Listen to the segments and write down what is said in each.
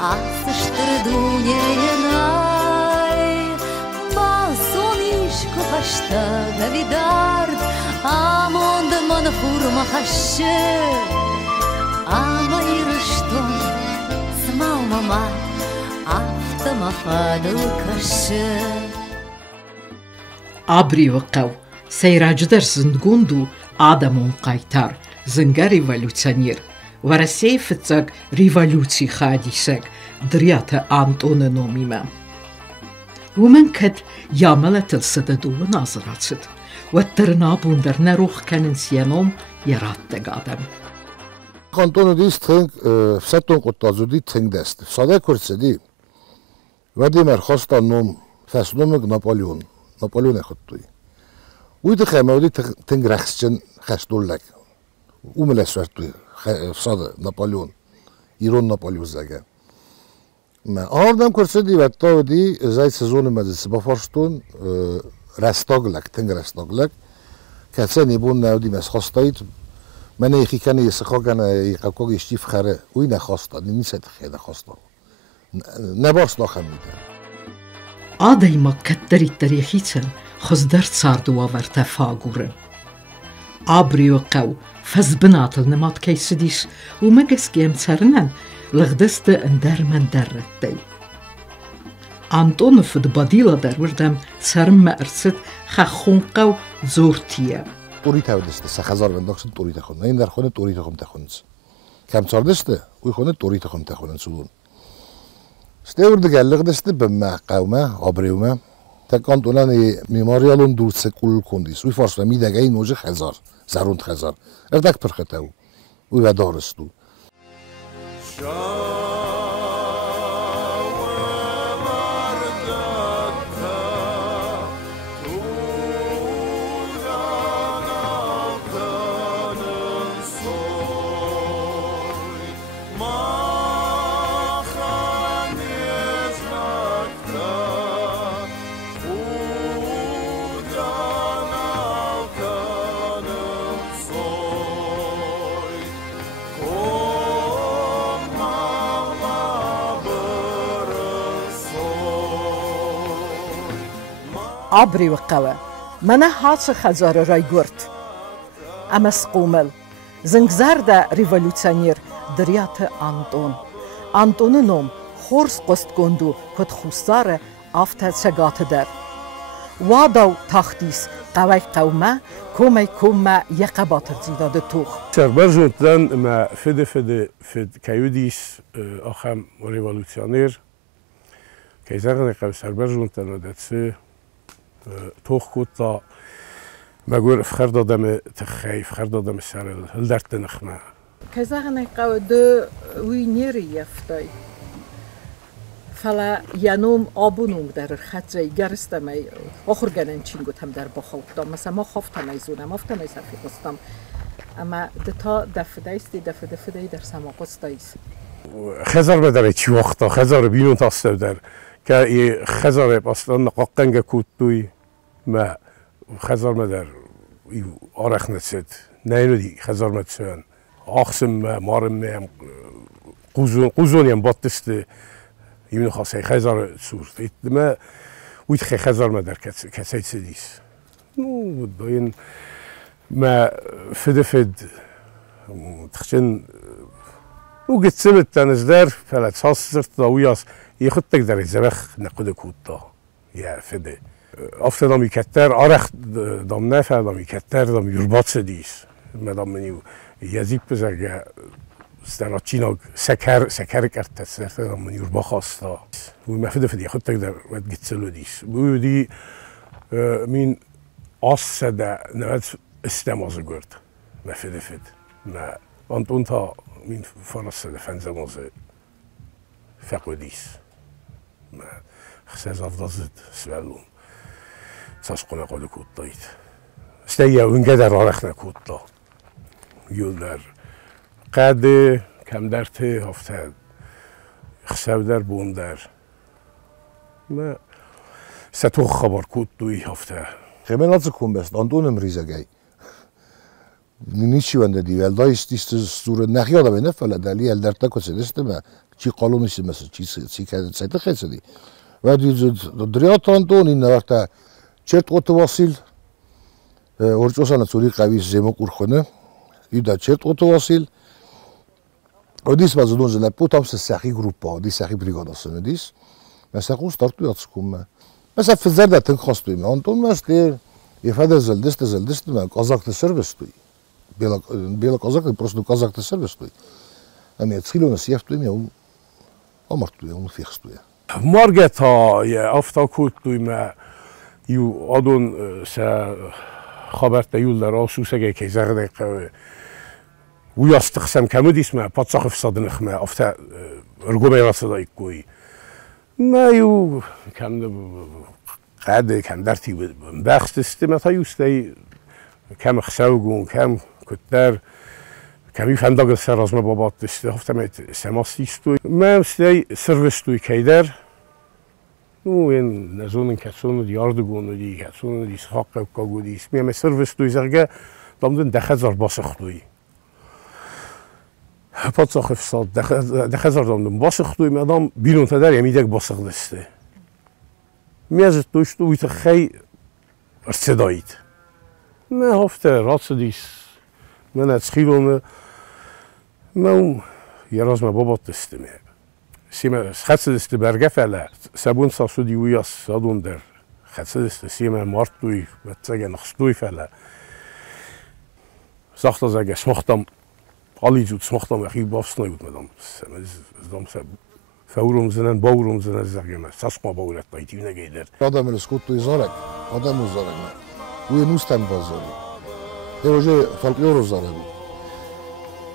Asıştırdunyeyenay Basonişko haşta gavidard Amond man furma haşı Ama yırışton Smau mama Aftama fadıl kaşı Abri vaqaw Seyracıdar zındgundu Adamon qaytar Zınga revolutsionir Varasey fıtsak revolütsi xadisek Driyata Antone nomime Women kat yamalat الصدد وناظراتت والترنابون در نروخ كانن سيانوم يراتك آدم Antone dis teng seton qutazudi teng dest. Sada kurtsedi. Vladimir khostan nom fasnomig Napoleon. Napoleon khottuy. Uydi khamawdi teng raxschen khasdullak. Umlesvertuy. Sada Napoleon. İron Napoleon zaga. Ma ordam kurtsedi vattavdi zay sezonu mezesi bafarstun rastoglak teng rastoglak. Katsani bun navdi mes khostayt من یکی کنی سخن یکاکی اشتیف خره وی نخواسته نیست خیلی خواسته نباست نخم میده آدای ما کتری تاریخیتن خزدرت سرد و ورتفا گوره آبری و قو فز بناتل نماد کیسدیس و مگس گیم سرنن لغدست اندر من دررتی آنتون فد بدیلا در وردم سرم مرسد خخون قو زورتیه توری تودسته سخزار بنداخشن توری تخون این در خونه توری تخم تخونس کم چاردسته وی خونه توری تخم تخونن سون استورد گلق دسته به ما قومه آبریومه تکانت اونان میماریالون دورت کل کندیس وی فارس و میدگه این موجه خزار زروند خزار اردک پرخته وی و دارستو آبری و قوه منه هاچ خزار رای گرد اما سقومل زنگزرد ریولوشنیر دریات آنتون نوم خورس قست گندو کد خوستار آفت سگات در واداو تاختیس قوی قومه کومه یقبات زیداد توخ سربرزوندن ما فد کیودیس آخم ریولوشنیر که زغن قو سربرزوندن ودتسه توخ كوتا بقول فخر دادم تخاي فخر دادم السر هلدرت نخمة كزاغنا قود وينيري يفتاي فلا ينوم آبونوم در خطري گرستمي آخر گنن چینگوت هم در بخوفتم مثلا ما خفتم ایزونم افتم ای صفی قستم اما دتا دفدایستی دفدای در سما قستایس خزار بدر چی وقتا خزار بینون تاستو در که خزار اصلا نقاقنگ کوتوی ما خزار مدر آرخ نسد نه ندی خزار مدسن آخسم مارم قوزونیم باتست یمن خاصه خزار سورت ما وید خزار مدر کسی سدیس نو باین ما فد تخشن وقت سمت تنزدر فلات صاصرت ضوياس يخد تقدر الزبخ نقود كوتا يا فده أفتى دام يكتر أرخ دام نفع دام يكتر دام يربط سديس ما دام منيو يزيد بزرگه استراتيناگ سكر كرت سرت دام من يربط خاستا وما فده يخد تقدر ود جتسلو ديس بودي مين أصدا نواد استماز گرد ما فده ما أنتون تا مين فرنسا دفنزا موزه فقوديس ما خساز أفضل سوالون ساسقنا قد كوتايت استيا وينقدر رخنا كوتا يولر قد كم درته هفتاد خساو در بون در ما ستو خبر كوتوي هفته خمن لازم بس أنتون مريزا جاي نیچی ونده دیوال دایست است سور نخیاده بینه فلا دلی الدرتا کسی دسته ما چی قانونیست مثل چی که سایت خیلی و دریات آنتون این وقتا چرت قط واسیل ورچوسان سوری قوی زمک ورخونه ایده چرت قط واسیل ودیس باز دون زن پوتام سخی گروپا دی سخی بریگاداسونه دیس مثلا خوش تارتو یاتسکوم مثلا في الزردة تنخصتوي ما أنتم ماستي يفادر زلدست ما قازاق تسربستوي بيلا قازاق بروسدو قازاق تسربستوي أنا يتخيلوا نسيفتوي ما هم أمرتوي هم فيخستوي مارجتا يا أفتا كوتوي ما يو أدون سا خبرت يول دراسو سجى كيزاغ ويستخدم كمديس ما بتصاخ في صدنخ ما أفتا رجومي راسداي كوي ما يو كم قاعد كم درتي بخست استمتا يستي كم خسوجون كم كتر كم يفندق السراز ما بابات استخدم سماسيستوي ما استي سيرفيستوي كيدر نو إن نزون كسون دياردجون دي كسون دي سحق كوجودي اسمه ما سيرفيستوي زرجة ضمن دخزر باسختوي پاتساخ فساد دخزر دادم باسختوی مدام بیرون تدر یمیدک باسخ دسته میازت دوشتو ویت خی ارتدایید نه هفته راتس دیس من از خیلونه من یراز ما بابات دسته می سیما خدس دسته برگه فعلا سبون ساسو دیویاس سادون در خدس دسته سیما مارتوی بتساگه نخستوی فعلا ساخت از اگه سمختم حالی جود سمختم وقتی بافس نیود مدام زدم سب فورم زنن باورم زنن زرگم ساس ما باورت دایتی نگیدر آدم الاسکوت توی زارک آدم زارک نه وی نوستن بازاری یه فالقیور زارک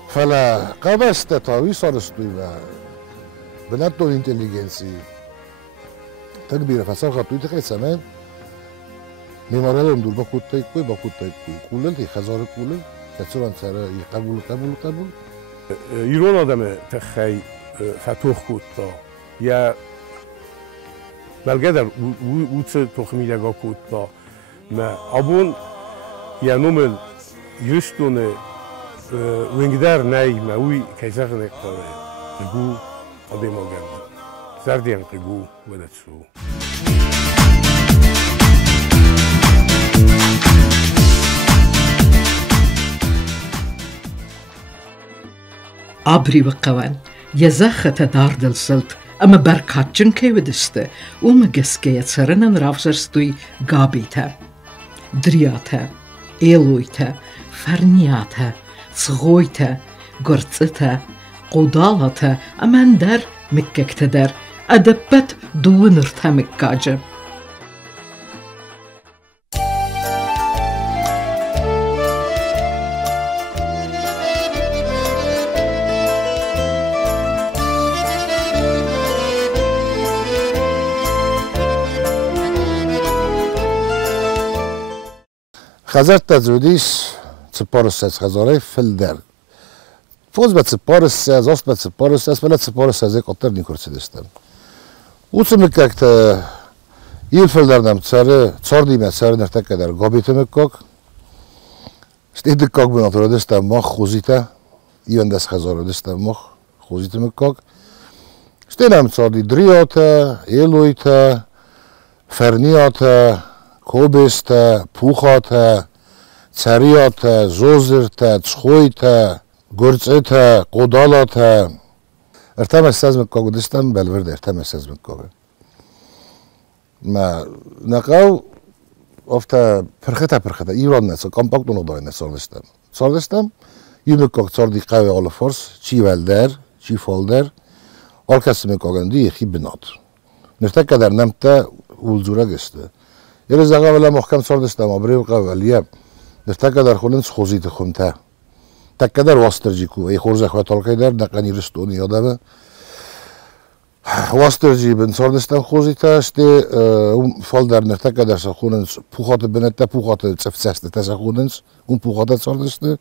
فلا قبست تاوی سارستوی و بنات دون اینتلیجنسی تکبیر فسر خطوی تخیل سمن میماره هم دور با کود تایکوی کولل تی خزار کولل كتسران سر قبول يرون آدم تخي فتوخ كوتا يا بلقدر ووتس تخمي لقا كوتا ما أبون يا نومل يرستون وينقدر ناي ما وي كيزاغ نقطة قو قديم وقرد زردين قو ودتسو عبری و قوان یزخت داردل سلت اما برکاتچن که ودسته و مگسکه سرنن رافزرستوی گابیتا دریاتا ایلویتا فرنیاتا صغویتا گرцتا قودالاتا امان در مککت در ادبت دوونرتا مکاجه خزرت تزودیش سپارس از خزاره فلدر فوز به سپارس از است به سپارس از ولی سپارس از قطر نیکرسی داشتم اوت میکرد یه فلدر نم چهار دیمه سر نرتک در گابیت میکرد استید کاک بناتور داشتم ماه خوزیته ایون دست خزاره داشتم ماه خوزیته میکرد استیدم چهار دی دریاته ایلویته فرنیاته کوبسته، پوخاته، چریاته، زوزرته، چخویته، گرچته، قودالاته ارتم استاز مکاگو دستم بلورد ارتم استاز مکاگو ما نقاو افتا پرخته ایران نسا کامپاکتو نقدای سال دستم یو مکاگ چار دی قوی آل فورس چی ولدر، چی فالدر آل کسی مکاگندی یخی بناد نفته که در نمته ولزوره گسته یه روز قبل محکم سر داشتم آبری قبل یه دفته که در خوننس خوزیت خونته تک در واسترجی کو ای خورز اخوات تلقی در نقنی رستونی یادمه واسترجی بن سر داشتم خوزیت اشتی فال در نفته که در خوننس پوخات بنته پوخات سفسسته تس خوننس اون پوخات سر داشته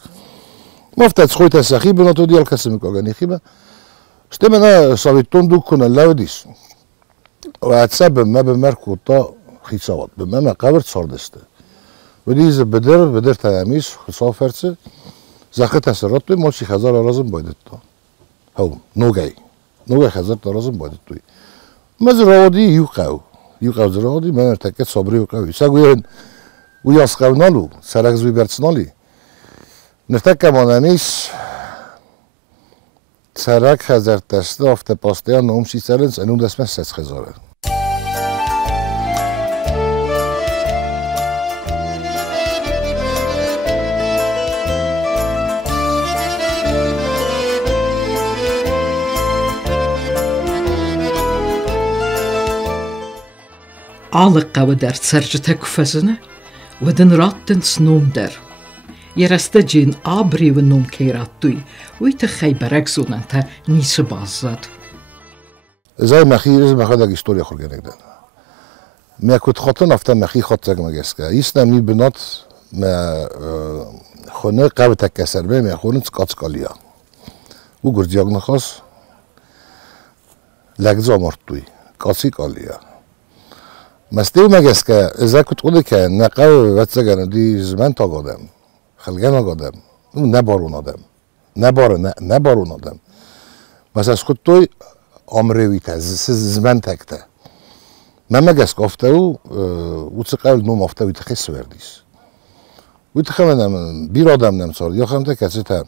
مفتت خویت سخی بناتو دیال کسی میکاگنی خیمه اشتی منه ساویتون دو کنه لودیس و اتساب ما بمرکو تا خیساوات به من قبر سردسته و دیز بدر تامیش خسافرسه زخت اثرات به ماشی خزار رازم باید تا هم نوگای 9000 տարազն բադի տուի։ Մեզ ռոդի յուղավ զրոդի մեն տակե սոբրի յուղավ։ Սագույն ու ասկավնալու, սարակզուի բերցնալի։ Նստակա մանանիս սարակ 1000 տեստը ավտոպաստյան նոմսիցերենց ընու դեսմեն 3000։ Ալыққавы դեր ծերջտե կուվեզինը, վդն ռատտն սնում դեր։ Երաստը ջին աբրիվը նում կեյրատտույ, ույթը խայբարակ զունան թե նիսը բազзад։ Զայ մախիրիզ մախադակ իստորիա խորգենեկդեն։ Մեկուտ խոտն ավտա մախի խոտցակ մագեսկա։ Իսնա մի բնոտ մե խոնը qavı տակեսերբե մե խոնը ծկացկալիա։ Ու գրջյագնը խոս լագզո մորտույ, կացի կալիա։ Մաստիվ մագեսկա զակուտ ուլիկա նaqavı վեցգանը դի զմեն տագոդեմ։ Խլգան ագոդեմ։ Ու նաբարունադեմ։ Նաբարունադեմ։ Մասած խուտույ ամրևիտ է, զմեն տակտը։ Մամագեսկ օֆտեու ու ծկալ նոմ օֆտեու տխես վերդիս։ Ու տխամենամ բիր ադամն եմ ծոր, յոխամ տակացը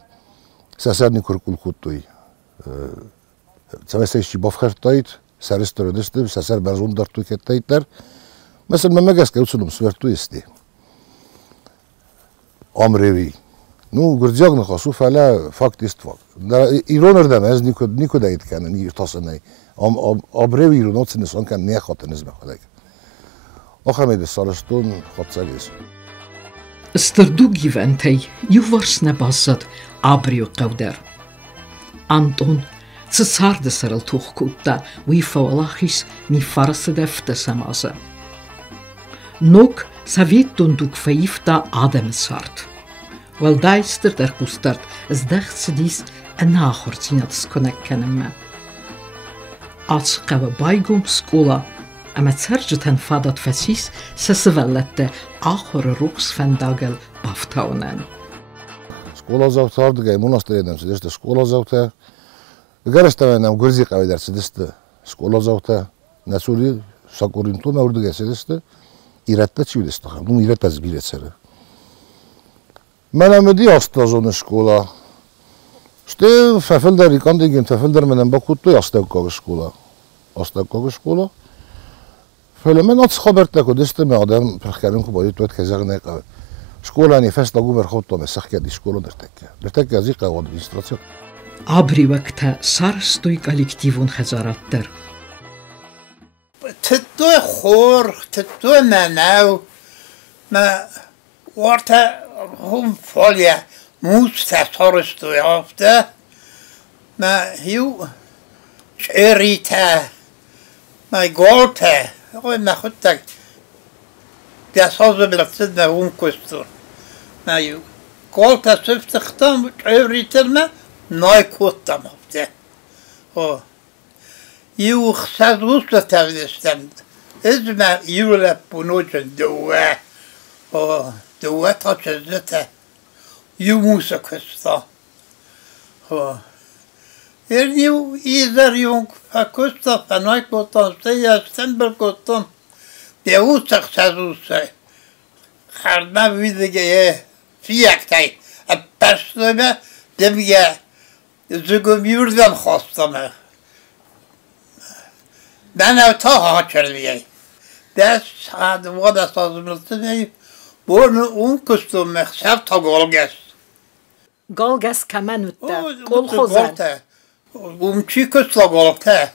սասարնի կուրկուլ խուտույ։ Ծավեսեշի բովխերտայիտ Սարստորոդստը սասար բազում դարտու կետայտեր Məsələn մամագեսկ ուցնում սվերտու իստի Ամրևի Ну գրջյագն խոսու ֆալա ֆակտիստ ֆակտ Իրոներդեմ ես նիկոդա իդքան իրտասնայ Ամրևի իրոնոցնս onkan ne խոտնես մախալակ Ոխամեդ սարստուն խոցալիս Ստրդու գիվենթեյ յուվարսնե բազзад աբրիո կավդեր Անտոն Цесарда сарал тухкутта, уифаолахис ми фарсы дефте самаза. Нок советтун дук фаифта адем сарт. Валдайстер дер кустарт, здехцедис нахортинат сконеккенemme. Ацқавы байгум скола, ама церджетен фадат фасис сесвеллетте ахор рукс фендагел бафтаунен. Скола завтарды гай монастырь деште школа завтра. Գարստավենամ գուրզի կավիդարցդստը սկոլոզովտը նասուրի սակորինտում օրդը գեսեստը իրատտա չիլստախ նու իրատած բիրեցերը Mənəmədi աստazonu şkola İşte fəfəldər ikandigin fəfəldər mənəm bakuttu astevkağı şkola Fələ mən aç xabertlə kodiste mə adam pəxkərin kubadi tuət kəzəğinə qavi Şkola nefes lagu mərxotto məsəxkədi şkola dərtək yazı qavi administrasyon Աբրիվակտա սարստույ կոլեկտիվուն խեզարատտեր Թտույ խոր, թտույ mənəv Մə orta hum folja Mūstə sorustui hafta Mə hiu Çörítə Mə goltə Oy mə xuttak Də sazı bilətsid mə unkustur Mə hiu Goltə süftıqtam Çörítəlmə Nay kuttam hafta. Ju xazusla tavlistemd. İzme yulep bunu için dua. Dua taçızdete. Ju musa kusta. Ju izer jung kusta fanay kuttam. Steya stembel kuttam. Det usak xazusla. Xarma vidige fiyaktay. Personne demge Zugum yurdam xostamı. Ben ta haçırlıyay. Des hadi vada sazımlısı bunu kustum mehsap ta golges. Golges kamenutta, kolxozan. Çikusla golgte.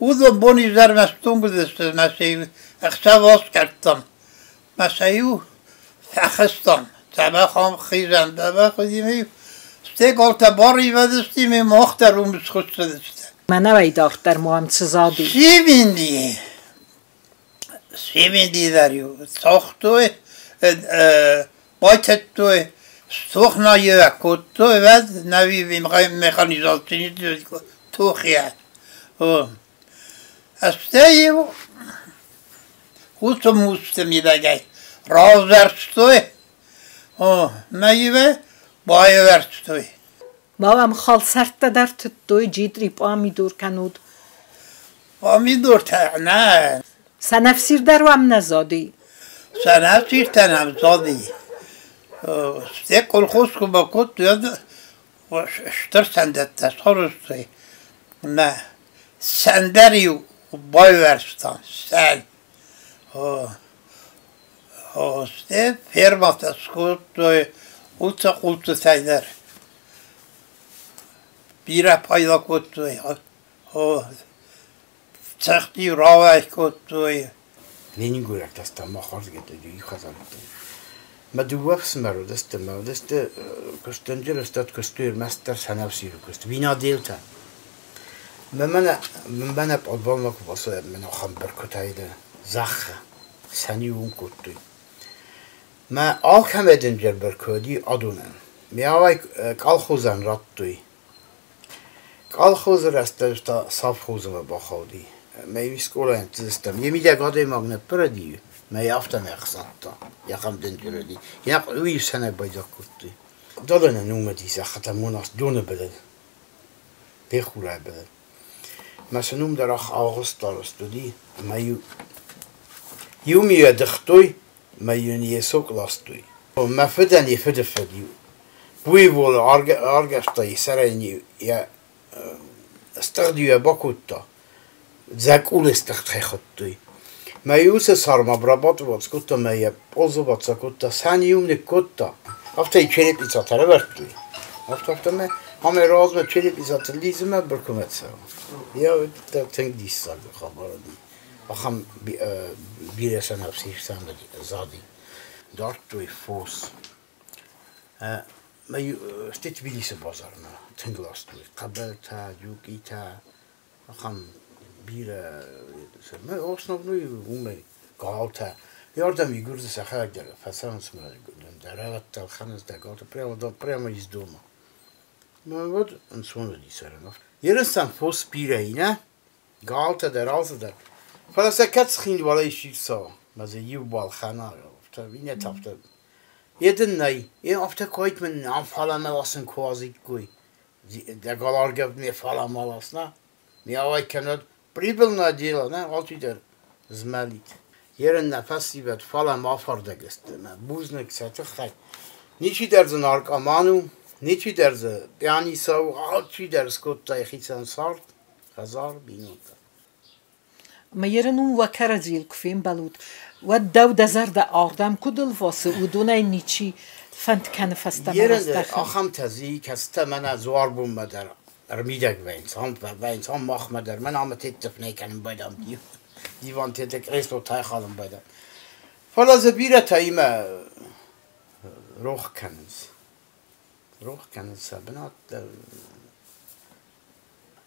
Uzun bunu üzermestun gudüstü mesleği. Ekse vazgeçtim. Mesleği fəxistim. Sabaham xizem, sabah xizemi. Stekolta bari vedistimi muhterumuz xusudiste. Mənə vəydaqtər muhamçızadi. Sevindi veriyor. Soxtu, baytettu, soxna yevekuttu ve nevi mekanizasyonu tuğya. Asteyi Husum mustemide gay. Razverstu. Meyve bayverstu. Babam xal sərtdə dər tutdu, cidrib amidur kanud. آمیدور نه سنفسیر در و هم نزادی سنفسیر تنم زادی سته کلخوز که با کود یاد شتر سندت تصارستی نه سندری بای ورستان سن سته فرما تسکود توی قلت سیدر بیره پایدا کود توی سختی راوش کود توی Lenin görek dasta ma harz gitti diye kazandı. Ma duvaks mero dasta kostangel stat kostur master sanavsir kost. Vina delta. من اب albumla kubası men axam bir kutaydı. Zax sani un kuttu. Ma akam edincer bir kodi adunan. Mi avay kalxozan rattu. Kalxoz rasta safxozuma baxodi. Mijn school en system. Je moet je gaat even naar Paradis. Maar je aftan ergezet. Je gaat den jullie. Je hebt hoe je zijn bij dat goed. Dat een noemen die zegt dat moet als doen willen. Heel goed hebben. Maar ze noemen daar ook Augustus studie. Maar je moet je dichtdooi. Maar je niet zo klastooi. Maar verder niet verder. Boei wil argasta je sereni je stadie bakutta. زکول استخدام خودی. میوس سرما برابات وات کتا میا پوزو وات کتا سانیوم نکتا. افته چهره پیزا تره وردی. افته من همه راز به چهره پیزا تلیزم برکمت سر. یا تنگ دیست سال خبردی. آخام بیرسان افسیش سام زادی. دارت توی فوس. میو استیت بیلیس بازار نه. تنگلاست توی قبل تا جوکی تا آخام بیره من osnovnuju ume galta yardım yugurdu sakar der fasan smar daravat talxanas da galta prema iz doma ma vod on sonu di serenov yerstan fos bireyne galta der alsa der falasa kats khind wala ishsa maze yu bal khana ta vine tafta yedin nay afta koit men am falama wasen quasi goy der galar gab me falama wasna mi avay kanad Прибыльное дело, да, вот идет змалит. Ерен нафаси бед фалам афарда гесте, бузник сетх хай. Ничи дерз наркоману, ничи дерз пианисау, алчи дерз котта хитсан сарт, хазар бинута. ما yerен اون وکر زیل کفیم بلود و دو دزر دا آردم کدل واسه و دونه نیچی فند کنه فسته Yerende aham tazi kasta mana zuar bum madar. Armidag weins, han mag me der. Men am tit of nee kan bij dan die want dit ik eerst wat hij gaan bij dat. Vala ze bira taima roch kennens benat.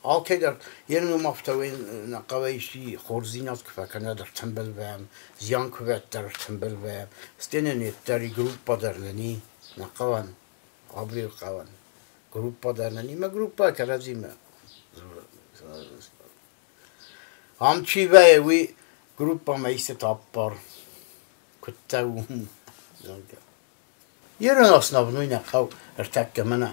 Alke der yeni maftawin na qawayshi khorzinat kfa kana der tembel vem ziyan kvet der tembel vem stenen der gruppa der ni na qawan abri qawan gruppa der ni ma gruppa karazima amchi ve gruppa meiste tappar kuttawum yeren asnavnu na qaw ertakka mana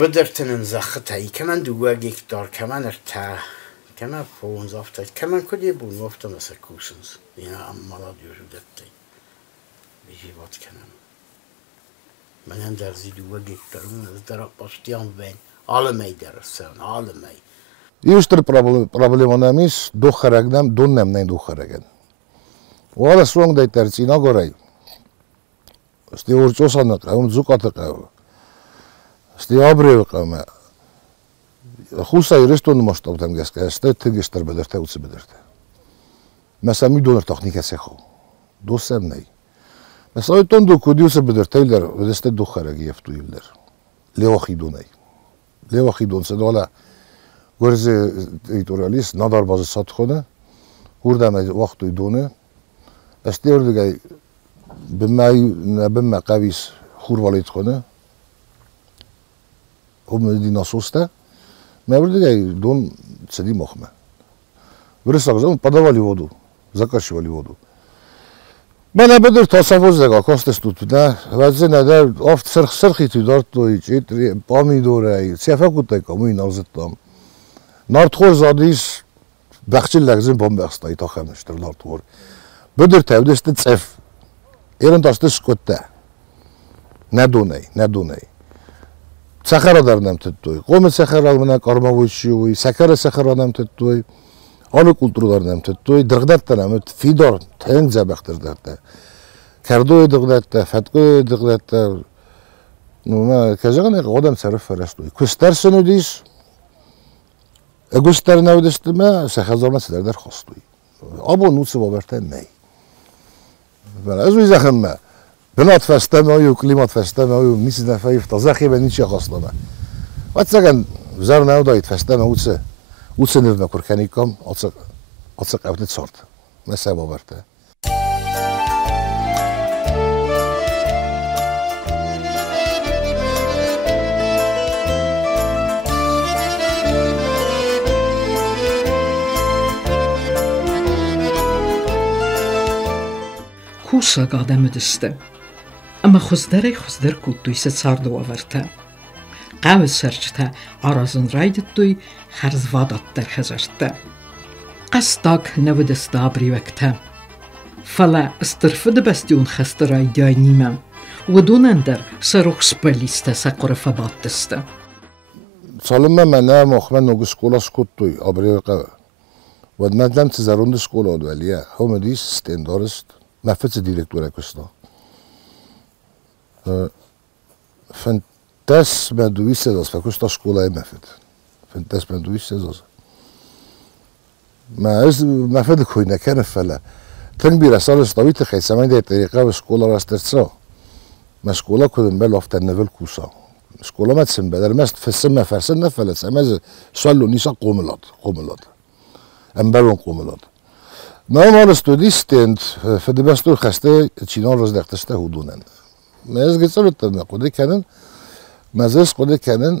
بدرتن زختایی که من دوگه گیکدار که من ارتا که من فونز افتاد که من کدی بون افتاد مثل کوسنز اینا امالا دیوشو دتی بیجی بات کنم من هم درزی دوگه گیکدارم از در پاشتیان بین آلمی درستن آلمی Iuster problemonamis duharagdam dunnem ne duharagen. Ola swong de tercina gorai. Sti urchosan qawm zukata qaw. Stiabreu qama. Khusa ireston mashtobdam gaskasta tigishtar bederte uts bederte. Mesela midonor teknika sekho. Dosem nei. Mesela tondo kodius bederteler vedeste duharagi yeftuiller. Leokhidunay. Leokhidun sedola Gorze editorialist nadar bazı satxona. Hurdam vaqtu idone. Astiordigay bimma qavis khurvalit xona. Omedi nasosta. Mevridigay don sedi mokhma. Vrissagzam подавали воду, закачивали воду. Mana bedir tasavvuz dega kostestut da. Vazina da oft sirxiti dartu ichitri pomidore. Sefakut da kamu inazittam. Nartxor zadis Բախջիլլագզին բոմբեղստայի տախամշտր լարտուր։ Բդր թևդեստը ծև։ Երնդաստը սկոտտը։ Նադունեի։ Սախարադարնամ թտույ։ Qo'mi սախարալմնա կարմավույշյուի, սակարը սախարանամ թտույ, անու կուլտուրդարնամ թտույ, դրգդատտանամ ֆիդոր թենք ձաբախտրդատը։ Քարդոյ դրգդատը, ֆատկոյ դրգդատը։ Նոմա քաժանը գոդամ ծարը ֆարաստույ։ Քուստարսնուդիս Գուստարնավդստմա սախազորնա սդար խոստույ։ Աբո նուցը վավերտեն նեյ։ Վարազույ զախմա Բնատ ֆեստեմայու, կլիմատ ֆեստեմայու, միսնա ֆայվ տազախի բենիչի խոստոմա։ Վացական զարնավդայիտ ֆեստեմա ուծը նվմա կուրքանիկամ, ոցը կավդի ծորդ, մեսա վավերտը։ Kúsa gádem ödöste. Ama xuzder kuttuy se çardı avırta. Qavi serçte arazın raydettuy xarzvadattar xezartta. Qastak nevdesta abrivekte. Fala istırfıdı bestiyon xastaray daynimem. Udunender saruх spaliste saqorfa battiste. Salımma mənə məxmən nogu skola skuttuy abriveka. Vadmədləm tizarundu skola odveliye. Homedis stendarist. Maffiz direttore questo. Fantas med duissedos för questa scuola è Maffiz. Fantas med duissedos. Maffiz كوينه كان فلا. تنبي رسالة طويلة خي سمعت طريقة وسكولا راسترسا. ما سكولا كودن بل وقت النفل كوسا. سكولا ما تسمى بدل ما في السمة فرسنا فلا سماز سؤال نيسا قوملات. أمبرون قوملات. Normal studistend för det bästa urkaste chinon daqtasta hudunan. Mez gitsalut ma qodi kanen mazes qodi kanen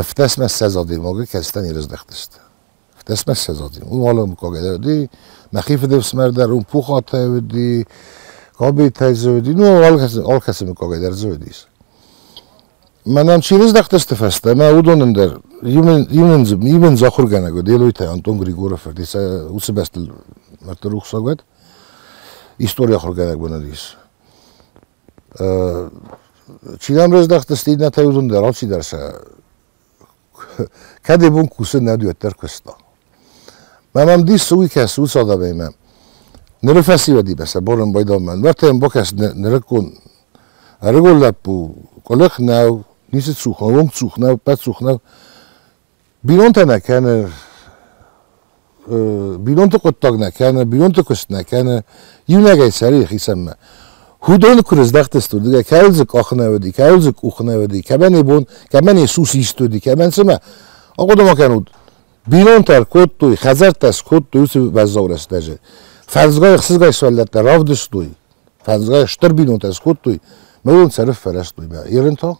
aftas ma sazadi mogi kastan daqtast. Aftas ma sazadi. U malum kogaderdi ma khif de smardar un pukhata ودي qabi tazudi no alkasim kogader zudis. Manam chiriz daqtast fasta ma udunender Imen захургана делуйте Антон Григоров диса усбестл мартрух сагат история хургана гонадис Чинам раздахта стидна тайузун даралчи дарса каде бун кусе надуеттер куста Мамам дис суи кас усада беймам Нерфаси вади баса борен байдаман вартем бокас неркун аргулапу колехнау нисе цухнау цухнау пат цухнау Bilonta nekene, bilonta kottag nekene, bilonta kost nekene, yunagay sarih isemme. Hudon kuriz daqtestu diga kailzik akhnavdi, kailzik ukhnavdi, kabani bon, kabani susi istudi, kaban sema. Aqodama kanud. Bilontar kottu, khazartas kottu usi bazawras daje. Fazgay xizgay swallatda ravdistu. Fazgay shtar bilontas kottu. Mawun sarif farastu ba. Irinta.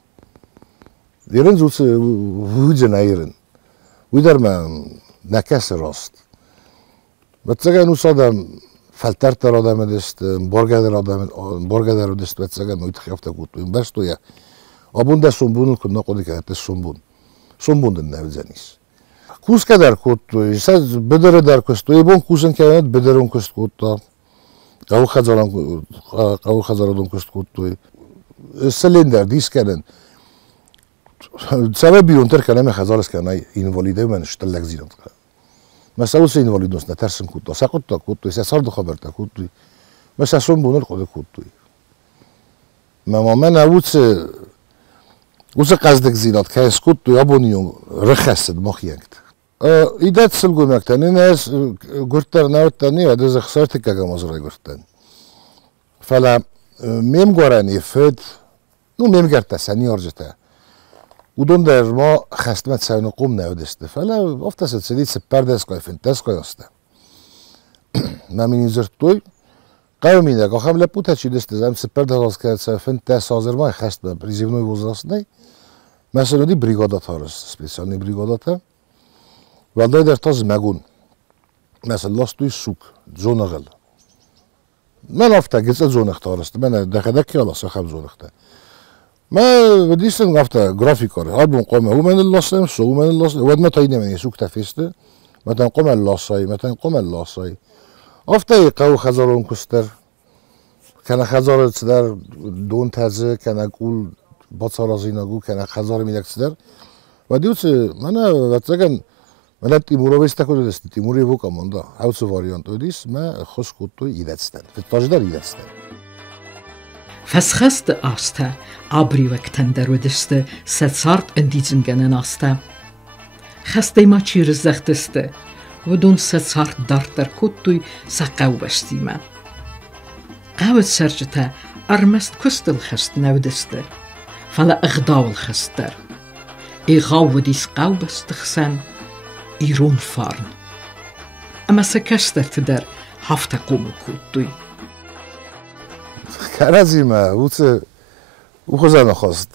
Irin zusi hujana irin. ويدرما نكاس راست بتسجى نوصادم فلترت رادم دست برگدر دست بتسجى نويت خيافتا كوتو بس تو يا ابون ده سنبون كنا قولي كانت سنبون النافذانيس كوس كدر كوتو يساز بدر در كوستو يبون كوسن كانت بدرون كوست كوتا قاو خزران كوست كوتو السلندر ديس كانن سبب بیونتر کنم خزارس کنای اینوالیده من اشتلاک زیاد کنم. مثلا سه اینوالیدوس نترسم کوتا ساقط تا کوتا سال خبر تا کوتا مثلا سون بونر خود کوتا. من اوت قصدك زیاد که اسکوت تو یابونیون رخصت مخیانت. ایدات سلگو مکتنی ناس گرتر نوتنی و دوز خسارت که مزرعه گرتن. فلا میم گرانی فد نو میم گرت سنی ارجته. Udon der ma خستمت سعی قوم نودسته فلا افتاد سدید سپر دست کای فنتاس کای است. من اینجور توی قایمی نگاه خم لپوت هچی دست زم سپر دست کرد فنتاس حاضر ما خست به پریزیونوی وزراست نه. مثلا دی بریگادات هارست سپیسیالی بریگادات ولدای در تاز مگون مثلا لاستوی سوق زونغل. من افتاد گذشت زونخت هارست من دکه آلا سخم زونخته. ما بديستن غافتا جرافيكور ألبوم قوم هو من اللصم سو من اللصم ود ما تاينه من يسوق تفيسته مثلا قوم اللصاي مثلا قوم اللصاي أفتا يقو خزارون كستر كان خزار تدر دون تازه كان أقول بتصار زيناگو كان خزار ميلك تدر وديوت منا واتجن منا تيمورو بيستكود دست تيموري بوكا موندا هاوس فاريانت وديس ما خوش كوتو يدستن في التاجدار يدستن فسخست آسته آبری وقتن درودسته ستسارت اندیزنگنن آسته خسته ما چیر زختسته و دون ستسارت دارتر کتوی سقاو بستیمه قاوت سرجته ارمست کستل خست نودسته فلا اغداول خستر ای غاو دیس قاو بستخسن ایرون فارن اما سکستر تدر هفته قومو کتوی كرازيما وخزانه خواست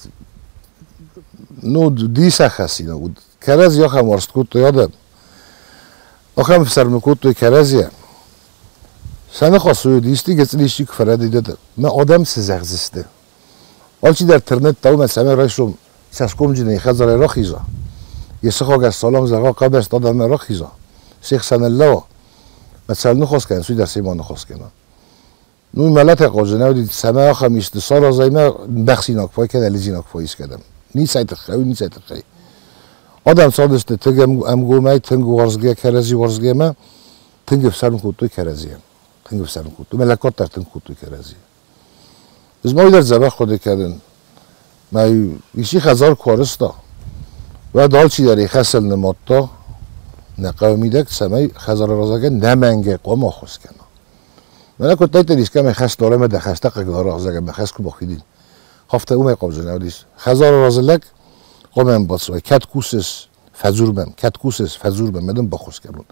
نو ديسا خاسينا كرازي اخم ورست كوتو يادم اخم فسر مكوتو كرازي سنه خاصو ديستي گتليشي كفرادي داده ما آدم سزغزسته آلچی در ترنت تاو مثلا رایشم ساسکوم جنی خزر را خیزا یسخا گس سلام زغا قبل دادم را خیزا شیخ سن الله مثلا نخواست کن سوی در سیمان نخواست کنن نوی ملت قاجنه و دید سمه خمیشت سارا زایمه بخشی ناکپای که دلیزی ناکپاییش کردم نی سایت خیلی نی سایت خیلی آدم سادسته تنگ امگومه تنگ ورزگه کرزی ورزگه ما تنگ فسرم کوتوی کرزیه تنگ فسرم کوتوی ملکات در تنگ کوتوی کرزیه از ما در زبه خوده کردن ما ایشی خزار کارستا و دال چی داری خسل نماتا نقامیدک سمه خزار رازگه نمنگه قوم آخوز کنه من كنت تايت ديس كام خاص داره ما دخلت تقك داره زاga ما خاص كو بخيدين خفته او ما قوزنا ديس خزار رازلك قوم باص كات كوسس فزور بم مدن بخوس كمون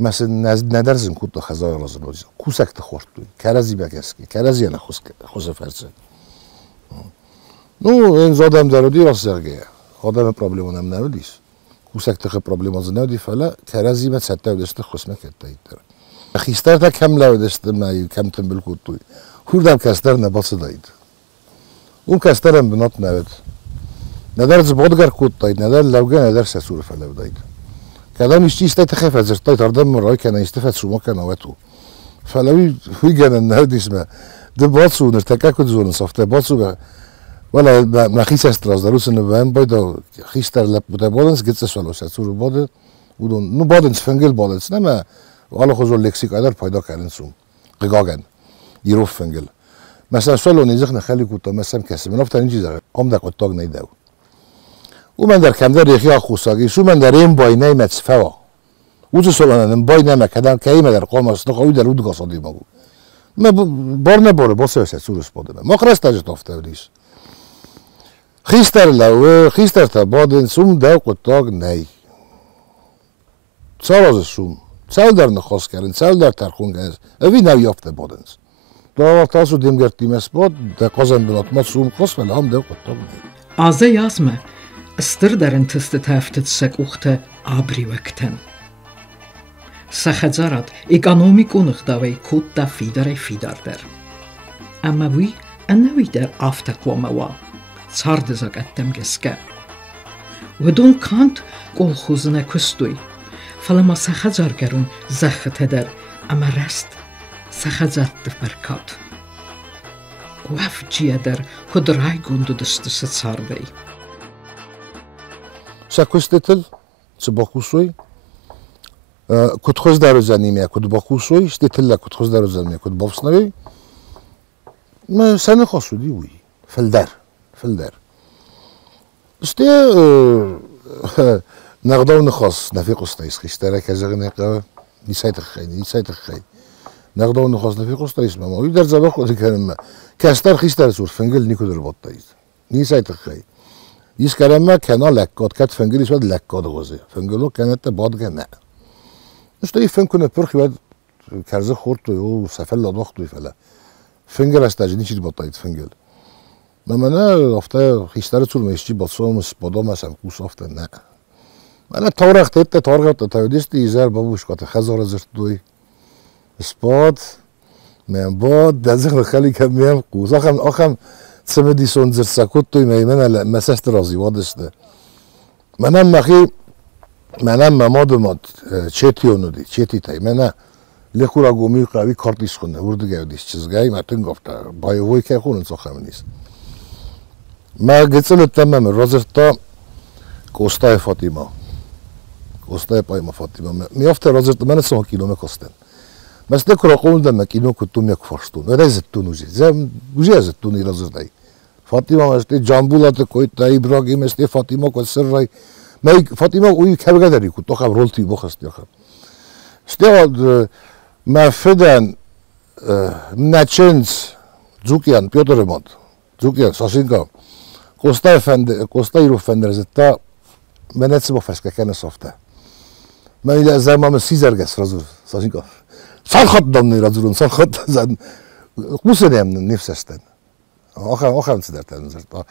مثلا ندرزن كنت خزار رازل ديس كوسك تخورت كرازي بكسكي كرازي انا خوس فرسه نو ان زادم دارودي راسرگه آدم پرابلم هم نودیس کوسک تخ پرابلم از نودی فلا كرازي ما تسته دست خوس مكتايت خیستر تا کم لودست مایی کم تنبل کوتوی خوردم کستر نباس داید اون کسترم بنات نود ندار زبادگر کوت داید ندار لوگه ندار سسور فلو داید کلام ایشتی استی تخیف از ارتای تردم من رای کنه استفاد شما کنه واتو فلوی وی گنه نود اسمه ده باتسو نرتکه کد زون صفته باتسو ولا مخیس استراز دروس نبهم باید خیستر لب بوده بادنس گیت سوالو سسور باده ودون نو بادنس فنگل بادنس نما حالا خود لکسیک ادر پیدا کردن سوم قگاگن یروف فنگل مثلا سوالو نیزخ نخلی کوتا مثلا کسی من افتاد این چیزا ام در قطاق نیداو او من در کندر ریخی خوساگی سو من در این باینه متصفوا اوز سولانم باینه مکدم که این در قام است نخوی در اود گاسادی مگو ما بار نباره باسه سورس باده ما خرست تاجت افته دیس خیستر لو خیستر تا بادن سوم در قطاق نی ساراز سوم سال در نخواست کردن سال در ترخون گذاشت اوی نیافته بودند داور تاسو دیم گرفتیم اسباد در قازن بنات ما سوم خواست ولی هم در قطعه آزه یازمه استر در انتست تفتت سکوخته آبری وقتن سخزارات اکانومیک اونخداوی کود دا فیدار در اما وی انوی در آفته قوموا سارد زاگتم گسکه و دون کانت گل خوزنه کستوی فلما سخزارگرون زخته در اما رست سخزات برکات وف جیه در خدرای گندو دست سارده سکوستتل سباکوسوی کد خوز در زنیمه کد باکوسوی استتل کد خوز در زنیمه کد بافسنوی ما سنه خاصودی وی فلدر استی نقداو نخواست نفیق استایس خیشتره که زغن نقداو نیسایت خیلی نقداو نخواست نفیق استایس ما وی در زبا خود کنم کستر خیشتر سور فنگل نیکو در بات دایید نیسایت خیلی یس کرم کنا لکات کت فنگلیش باید لکات غازه فنگلو کنت بادگه نه استی فن کنه پرخی باید کرزه خورد و سفل لاداخت و فلا فنگل است تجنی چیز بات دایید فنگل من افته خیشتر سور میشتی باتسوم سپادام هستم کوس افته نه من تورخ تیت تورخ تایودیست ایزر بابوش کات خزار زرت دوی اسپاد من باد دزخ خالی کم میم قوس آخم سمدي سونزر ساكوتو ميمنا مسست رازي وادسته منم مخي منم مادمات چتی اونودی چتی تای منا لخورا گومی قوی کارتیش خونه ورد گودیش چیزگاهی متن گفته بایوی که خونن سخم نیست ما گذشته تمام رازرتا کوستای فاطمه کوستای پایما فاطمه میافته رازرتا من 100 کیلومتر کستن مثل که رقم دم کینو کتوم یک فرستون و رزتون وجی زم وجی زتونی رازرتای فاطمه مثل جامبولات کویت ابراهیم مثل فاطمه کو سر رای ما فاطمه اوی کبگه داری کو تو خب رولتی بخستی خب استاد ما فدان نچنز زوکیان پیوتر ماد زوکیان ساسینگا کوستای رو فندرزتا منت با فسکه کنه صافته من ایده زمان سیزرگس رازور ساسینگا سال خط دامنی رازورون سال خط زن قوسنیم نفس استن آخرم سدرتن زرتا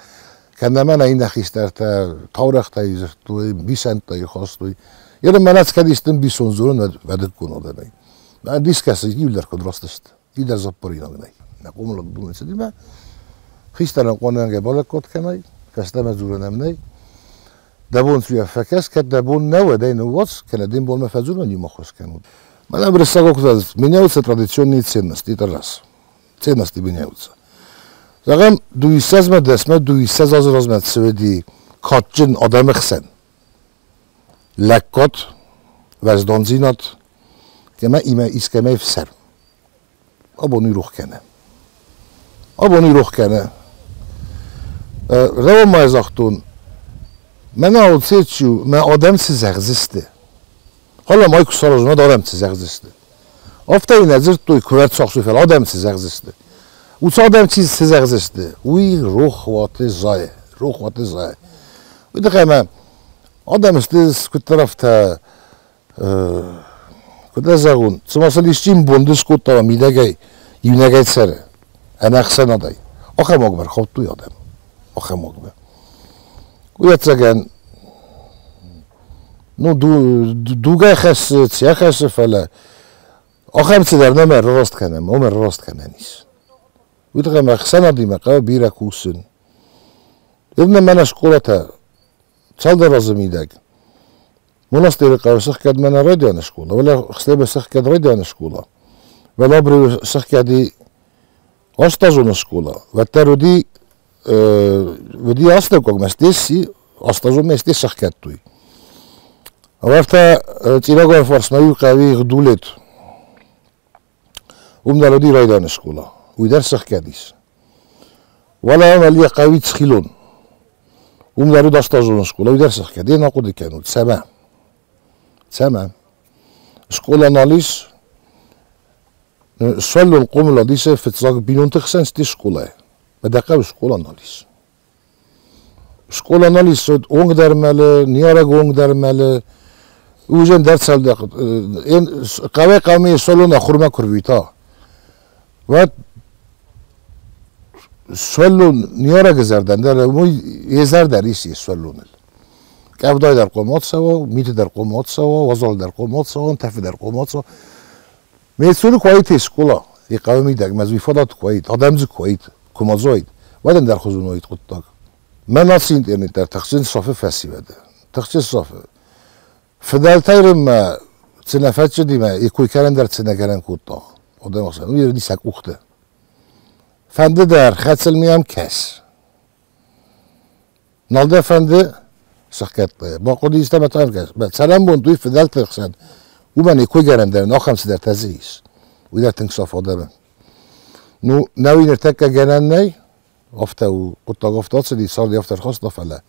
کنده من این نخیسترتا تاورخ تایی زرتوی بیسنت تایی خواستوی یه منت کدیستم بیسون زورن وده کنه دنی من دیس کسی یول در کد راستست یول در زباری نگنی نقوم لب دون سدی من خیسترم قانون که بالا کد کنی کستم زورنم نی دبون سوی فکس که دبون نو دین واس کنه دین بول مفزور من یوم خوش کنم من برساگو کداز منیاوس ترادیسیونی ценности تراس ценности منیاوس زغم 200 ما دسمه 200 از rozmet svedi katjin adam xsen لکات وزدانزینات که من ایمه ایسکمه فسر آبونی روخ کنه رو ما ازاختون من آوزید چیو من آدم سیزغزسته حالا ما یک سال ما دارم سیزغزسته افته این نظر توی کوورت ساخشوی فل آدم سیزغزسته او چه آدم چیز سیزغزسته وی روخ وات زای وی دقیقه من آدم استیز که طرف تا کده زغون چه مثلا ایشتیم بندش کد تا میدگی یونگی سره انخسه ندای آخه مگبر خوب توی آدم آخه مگبر ویت زگن نو دوگه خس چیه خس فله آخه هم چه در نمه راست کنم اومه راست کنه نیست ویت غم اخسه ندیم اقا بیره کوسن ابن من اشکولتا چال در رازه میدگ مناستی قوی سخ کد من رادیان اشکولا ولی خسته سخ کد رادیان اشکولا ولی بری سخ کدی آستازون اشکولا و ترودی ودی آسته کگ مستیسی آستازون مستی سخ کد توی وقتا تیراغ فرس مایو قوی غدولت دلودی رادیان اشکولا ویدر سخ کدیس ولی عملی قوی تخیلون دارو داشتازون اشکولا ویدر سخ کدی ناقود کنود تمام شكولا ناليس سولو نقوم لاديس في تزاق بينون تخسن ستي شكولا بدقة شكولا ناليس اونغ درماله نيارا اونغ درماله وجن درس الدق ان قوي سولو نخرما كربيتا و سولو نيارا گزردن در مو يزر دريسي سولو ابدای در قومات سوا میت در قومات سوا وزال در قومات سوا تف در قومات سوا میسونو کویت اسکولا ی قومی دگ مزویفات کویت آدمز کویت کمازوید ودن در خزونوید قطاق من ناسی اینترنت در تخصیص صافه فسی بده تخصیص صافه فدالتایر ما تنفت شدی ما یکوی کردن در تنگرن قطاق آدم اصلا اون یردی سک اخته فنده در خطل میام کس نالده فنده سخت با خودی است متان کس سلام بون توی فدال تخسن و من یکوی گرن در ناخم در تزییس و در تنگصاف آدم نو نوی نرتک گرن نی افته و قطع افتاد سدی سال دی افتر خواست دفعه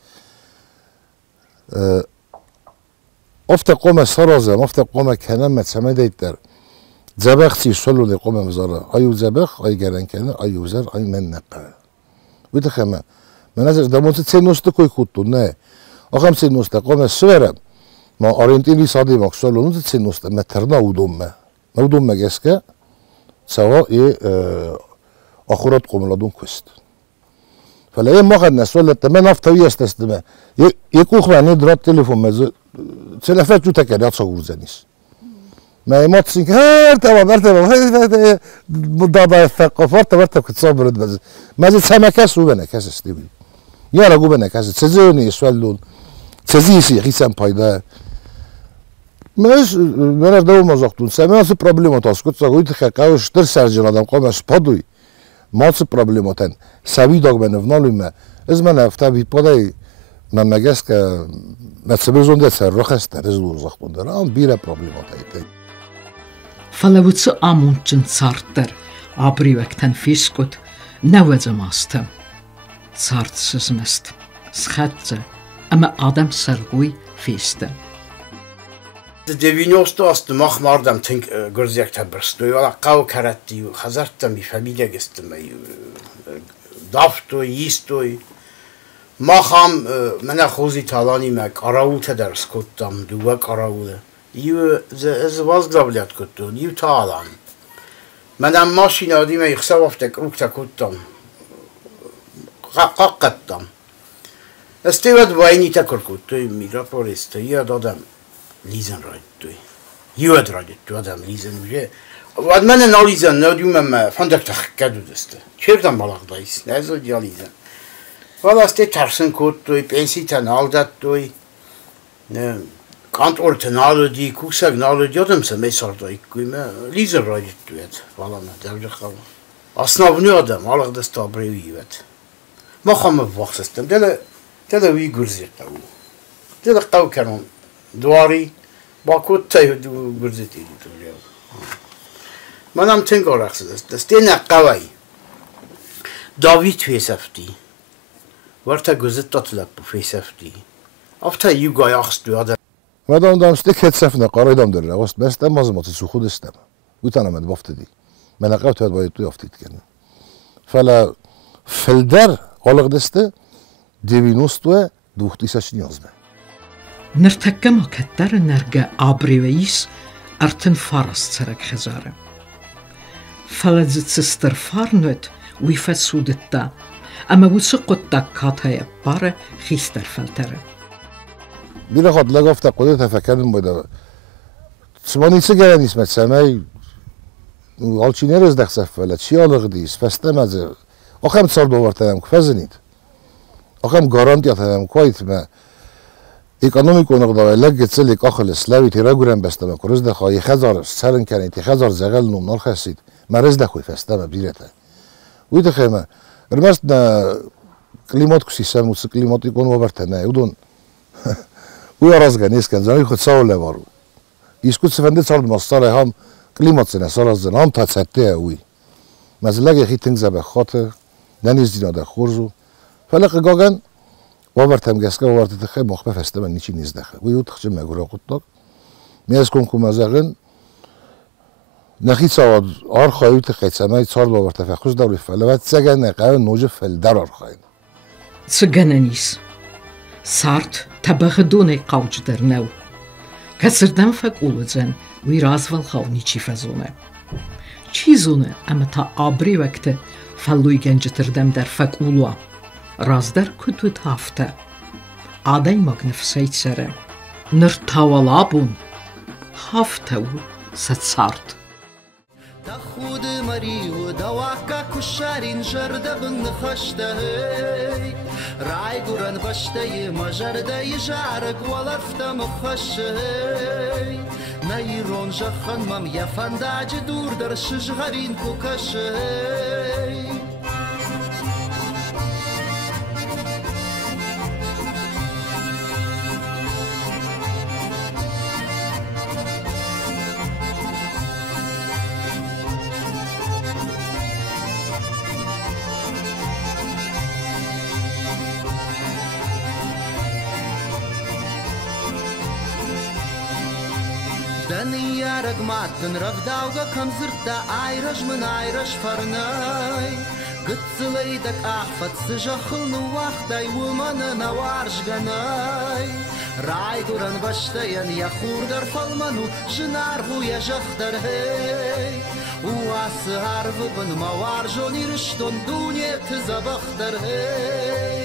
افته قوم سرازم افته قوم کنم متسمه دید در زبخ سی سلو دی قوم مزاره آیو زبخ آی گرن کنه آیو زر آی من نقه و دخمه من از دمونت سه نوست کوی کتو نه آخام سه نوست قوم سوارم ما آرنتینی سادی ماکسولو نوست سه نوست مترنا ودومه گسکه سوا آخرات قوم لادون کست فلا ما قد نسول تمام افتوی است استمه یک اوخ معنی درات تلفن مز تلفات جو تکریات صغور زنیس ما emocink ارتبا دادا ثقافات ورته كتصبر بس ما زي سمكاس وبنكاس استوي يا رجو بنكاس تزوني يسولون تزيسي خيسان بايدا مش من دو مزاقتون سماس проблематас كنت قلت خقاوش تر سرجن آدم قام اسپادوی ماس проблематن سوي داغ بنفنالوم از من افتا بي پادای من مگس که نتسبرزون ده سر رخص ترزلور زاقتون دارم بیره проблематایت فلوتس آمونچن سارتر آبریوکتن فیسکوت نوزماستم سارت سزمست سخدزه اما آدم سرگوی فیسته De 90 mag maar dan denk gezegd hebben stoi wala qau karati khazarta mi familia gestemay daftoi istoi magam mana khozi talani ma qaravut ders kuttam duva qaravule ju ez vazglavliat kutun ju talan manam mashina dima ikhsawafta krukta kuttam qaqqattam استواد وایینی تکرکود توی میرا پاریست یا دادم لیزن راید توی یاد راید تو آدم لیزن میشه و من نالیزن نادیوم ما فندق تخکدو دسته چردم بالاق دایست نزد یا لیزن ولی استی ترسن کود توی پنسی تنالدت توی کانت اور تنالدی کوسگ نالدی آدم سمی سردایی کوی ما لیزن راید توید والا ما درجه خواهم اصلا بنی آدم بالاق دست آبریویت ما خواهم وقت استم دل وی گرزی قو دل قو کنم دواری با کود تای دو گرزی تیدی تو لیو منم تنگا رخص دست دین قوی داوید فیسفتی ورتا گزت تطلب فیسفتی افتا یو گایاخست دو آدم مدام دام ستك هتسفنا قرايدام در راست بس تم مازمات سخود استم وتانا مد بافتدي من قوت هاد بايتو يافتيت كان فلا فلدر قلق دسته 92 2019 نرتكما كتر نرجع آبريويس أرتن فارس سرق خزارة فلزت سستر فارنوت ويفسودتا أما وسقط تكاتها باره خيستر فلتره بيلا خد لقفت قدرت فكرن بدا تسمعني سجل نسمة سماي والشينيرز دخسف ولا شيء لغديس فاستمز أخم صار دورتهم كفزنيت أخم جارانتي أتهم كويس ما إيكونوميكو نقدر لقيت سلك أخل السلاوي تراجعن بس تما كرز دخاي خزار سالن كانت خزار زغل نوم نار خسيت ما رز دخوي فاستما بيرته ويدخل رمسنا كلمات كسيسام وسكلمات يكون وبرتنا يودون ويا رزقنيس كان زمان يخد صار لبارو يسكت سفندت صار مصطلح هم كلمات سنة صار الزنام تاتسته وي مازلاقي خي تنزل بخاطر ننيز دينا ده خورزو فلقى جاجن وبرتم جسكا وبرت تخيل مخبف استمن نيشي نيز دخل ويود خشم مجرى قطق ميز كونكو مزاجن نخيت سواد آر خايوت خيت سماي صار وبرت فخوش دوري فلوات سجن نقاو نوجف في الدرار خاين سجنانيس سارت تبغدوني قوج درنو كسردم فقولزن ويراز والخاوني چي فزونه چيزونه اما تا آبري وقت فلوي گنجتردم در فقولوا رازدر كدود هافته آدای مغنفسيت سره نرتاولابون هافته و ستسارت تخود مريو دواكا كشارين جرد بن خشته راي قرن بشتي مجرد يجارك ولفت مخشه نيرون جخن مم يفنداج دور در شجغرين كوكشه دنيا رقمات رفداوغا كم زرتا عايرش من عايرش فرناي قدس ليدك أحفظ سجخل نواختاي ومن نوارش غناي راي قرن بشتين يخور در فالمنو جنارهو يجختر هي واسهار بن موار جوني رشتون دوني تزبختر هي